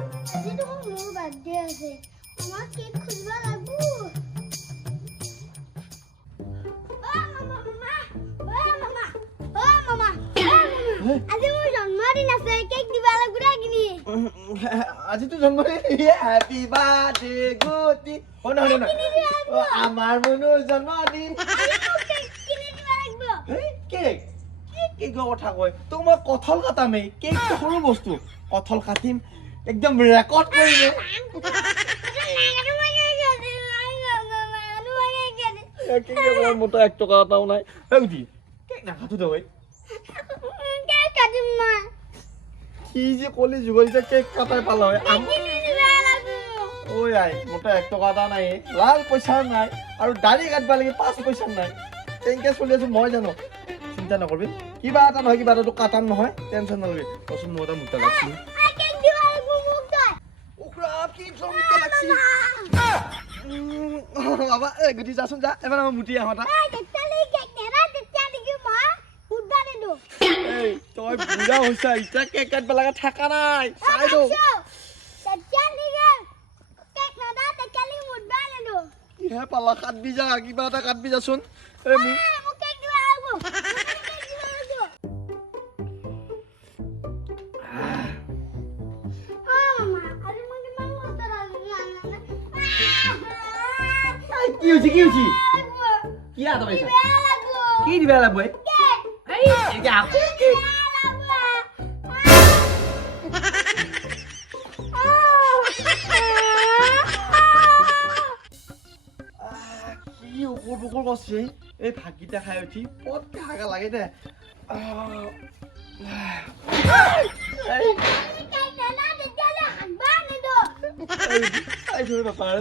আজি তো মোৰ বাৰ্থডে আছে আমাক কেক খুজিব লাগব আজি মোৰ জন্মদিন আছে কেক দিবা লাগব কিনি আজি তো জন্মদিন হ্যাপি বাৰ্থডে গুটি ও না না আমার মনুর জন্মদিন কেক কিনি দিবা লাগব কেক কেক কথা কয় তো মই কঠল কাটামেই কেক তো সৰু বস্তু কঠল কাটিম একদম রেকর্ড করিবে কেক আমার মতো 1 টাকা তাও নাই এই দি কেক না কাটু দই কেক কাটিম মা কি যে কলি যুগলিতে কেক কাটাই পালা হয় ওই আই মতো 1 টাকা দা নাই লাল পয়সা নাই আৰু দাড়ি কাটবা লাগি 5 পয়সা নাই কেনকে চলি আছো মই জানো চিন্তা নকৰবি কিবা এটা নহয় কিবা এটা কাটাম নহয় টেনশন নলবি কসম মোটা মুটা লাগছি কেক দিবা লাগব মোক তই ওকৰা কি জমকে লাগছি বাবা এই গুটি যাচোন যা এবাৰ মই মুটি আহতা দেখতালি কেক নেৰা তেতিয়া দেখি মা উঠবা দেদো এই তই বুঢ়া হৈছা ইটা কেক কাটবা লাগা থাকা নাই চাই দো তেতিয়া দেখি কেক নদা তেকালি উঠবা দেদো ইহে পালা কাটবি যা কিবা এটা কাটবি যাচোন এই মোক কেক দিবা লাগব কি হইছে কি আদা পাইছা কি দিবা লাগব এই এই আকো কি কি ওপৰ বকল কছে এই ভাগিটা খাই উঠি পট হাগা লাগে দে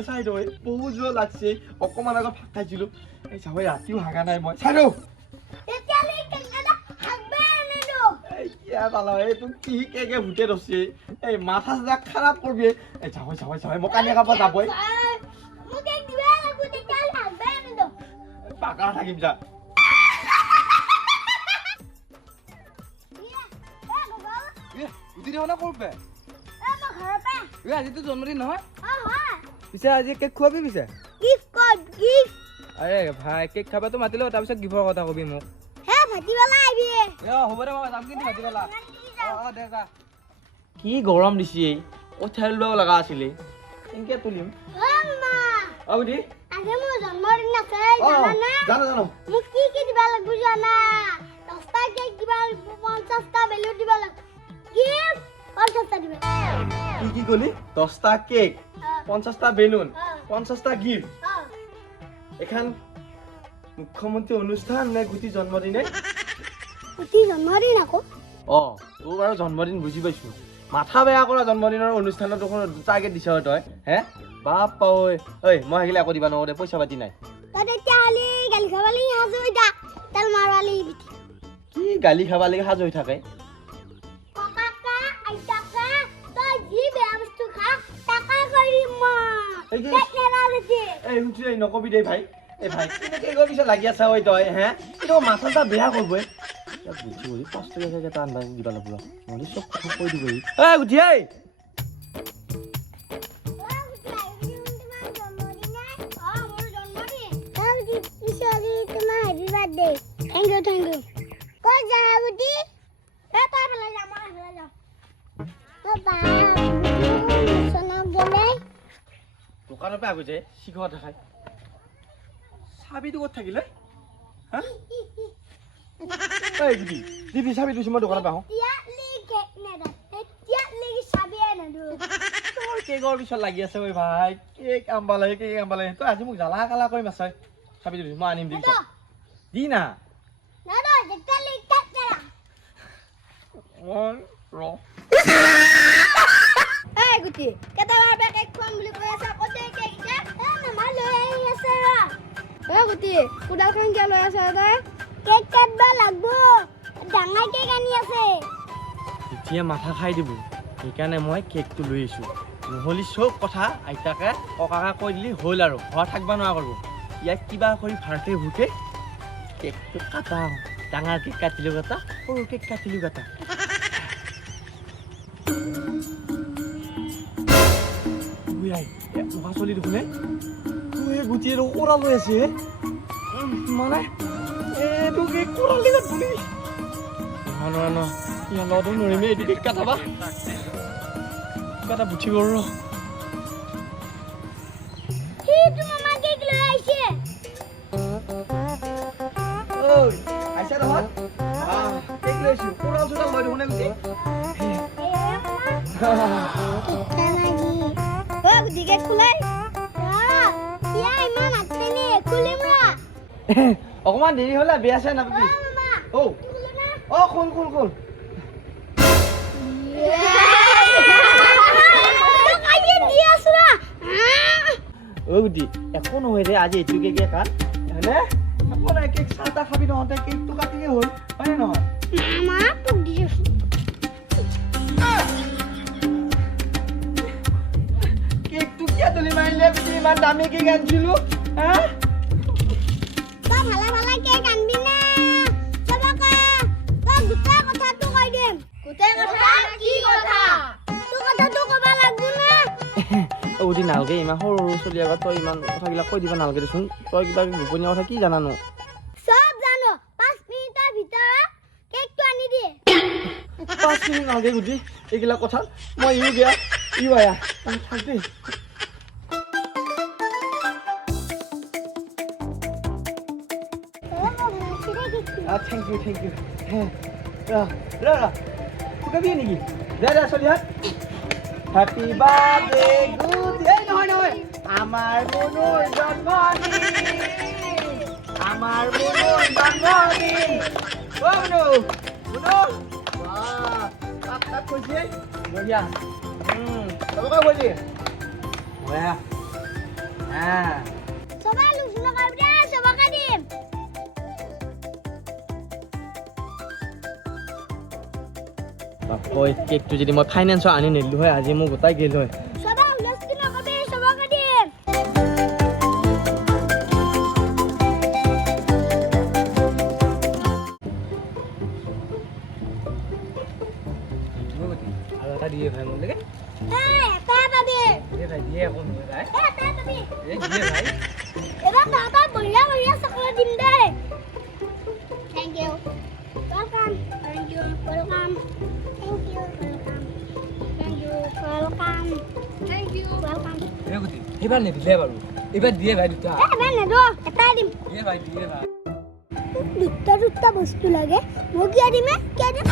চাই দৈ বহুত জোৰ লাগছে অকমান আগত ভাত খাইছিলো এই চাবই ৰাতিও হাগা নাই মই চাই দৌ কি কেকে ভূতে ৰছে এই মাথা চাথা খাৰাপ কৰবি এই চাবই মই কানি খাব যাবই পাকা থাকিম যা উঠি দিব না কৰবে আজি তো জন্মদিন নহয় পিছে আজি কেক খুৱাবি পিছে আৰে ভাই কেক খাবাতো মাতিলো তাৰপিছত গিফ্টৰ কথা কবি মোক হ'ব দে বাবা যাম কিন্তু ভাতি পেলা দে যা কি গৰম দিছে উঠাই লোৱা লগা আছিলে কেনেকে তুলিম দি জানো কি কলি 10টা কেক 50টা বেলুন 50টা গিফট এখন মুখ্যমন্ত্রী অনুষ্ঠান নে গুটি জন্মদিনে অ তোৰ বাৰু জন্মদিন বুজি পাইছো মাথা বেয়া কৰা জন্মদিনৰ অনুষ্ঠানত টাৰ্গেট দিছ তই হে বাপ ঐ মই আহিলে আকৌ দিবা নহ'ব দে পইচা পাতি নাই কি গালি খাবা লাগি সাজ হৈ থাকে নকবি দে ভাই এই ভাই কেনেকে পিছত লাগি আছা ঐ তই হে কিন্তু মাথাটা বেয়া কৰবই বুজি 5 টকা এটা আনবা দিবা লাগব নহ'লে চব কথা কৈ দিব গুঠি দোকানৰ পৰা আগতে শিখৰ দেখাই চাবিটো ক'ত থাকিলে হা দিবি চাবি দিছো মই দোকানৰ পৰা আহোঁ কেকৰ পিছত লাগি আছে ঐ ভাই কেক আনবা লাগে তই আজি মোক জ্বালা কালা কৰিম আছে চাবি দিছো মই আনিম দিম দি না এতিয়া মাথা খাই দিব সেইকাৰণে মই কেকটো লৈ আহিছোঁ নহ'লে চব কথা আইতাকে ককাকে কৈ দিলি হ'ল আৰু ঘৰত থাকিব নোৱাৰা কৰিব ইয়াক কিবা কৰি ভালকৈ ভুকে কেকটো কাটা ডাঙৰ কেক কাটিলোঁ কাটা সৰু কেক কাটিলোঁ কাটা নাই মহা চলি দেখোনে এই গুটিয়ে ওৰা লৈ আছে মানে এইটো কি কোৰালি না বুলি না ইয়াৰ লগতো নৰিমে এইটো কি কাটাবা কাটা বুঠি গ'ল ৰ সেইটো মামা কেক লৈ আহিছে ঐ আইছা নহয় কেক লৈছো কোৰাল চোৰাল লৈ দেখোনে গুটি দিকে খুলাই ইয়া ইমান আছেনি খুলিম ৰা অকমান দেৰি হ'লে বেয়া চাই নাপাবি মামা শুন গুটি একো নহয় দে আজি এইটো কেকে কাট হয়নে একো নাই কেক চাহ তাহ খাবি নহওঁতে কেকটো কাটিলে হ'ল হয়নে নহয় মামা তোক দিছো কেকটো কিয় তুলি মাৰিলে পিছে ইমান দামী কেক আনিছিলো হা তই ভালা কেক আনবি না চবকা তই গোটেই কথাটো কৈ দিম গোটেই কথা কি কথা তোৰ কথাটো ক'বা লাগব না দি নালগে ইমান সৰু সৰু চলি আগত তই ইমান কথাবিলাক কৈ দিব নালগে দেচোন তই কিবা গোপনীয় কথা কি জানানো সব জানো 5 মিনিটৰ ভিতৰত কেকটো আনি দিয়ে 5 মিনিট নালগে গুটি এইগিলা কথা মই ইউ গিয়া ইউ আয়া থাক দেই থ্যাংক ইউ ৰা শুকাবি নেকি দে চলি হাত হ্যাপি বার্থডে গুড এই নহয় আমার মনুর জন্মদিন আমার মনুর জন্মদিন ও মনু বাহ কাপ কইছে বঢ়িয়া তবকা বলি বঢ়িয়া হ্যাঁ সবাই লুচুন কাবদে সবকা দিম বাপই কেকটো যদি মই ফাইনেন্সৰ আনি নিদিলো হয় আজি মোক গোটাই গেল হয় সবাই লুচুন কাবদে সবকা দিম আৰু এটা দিয়ে ভাই মোলৈকে এটা পাবি ভাই দিয়ে আকৌ নহয় ভাই এটা পাবি দিয়ে ভাই এবাৰ তহঁতৰ বঢ়িয়া চকলেট দিম দেই thank you welcome thank you welcome thank you welcome thank you welcome thank you welcome গুটি এইবাৰ নিদিলে বাৰু এইবাৰ দিয়ে ভাই দুটা এবাৰ নেদো এটাই দিম দিয়ে ভাই দুটা বস্তু লাগে মোক কিয় দিমে কিয় দিম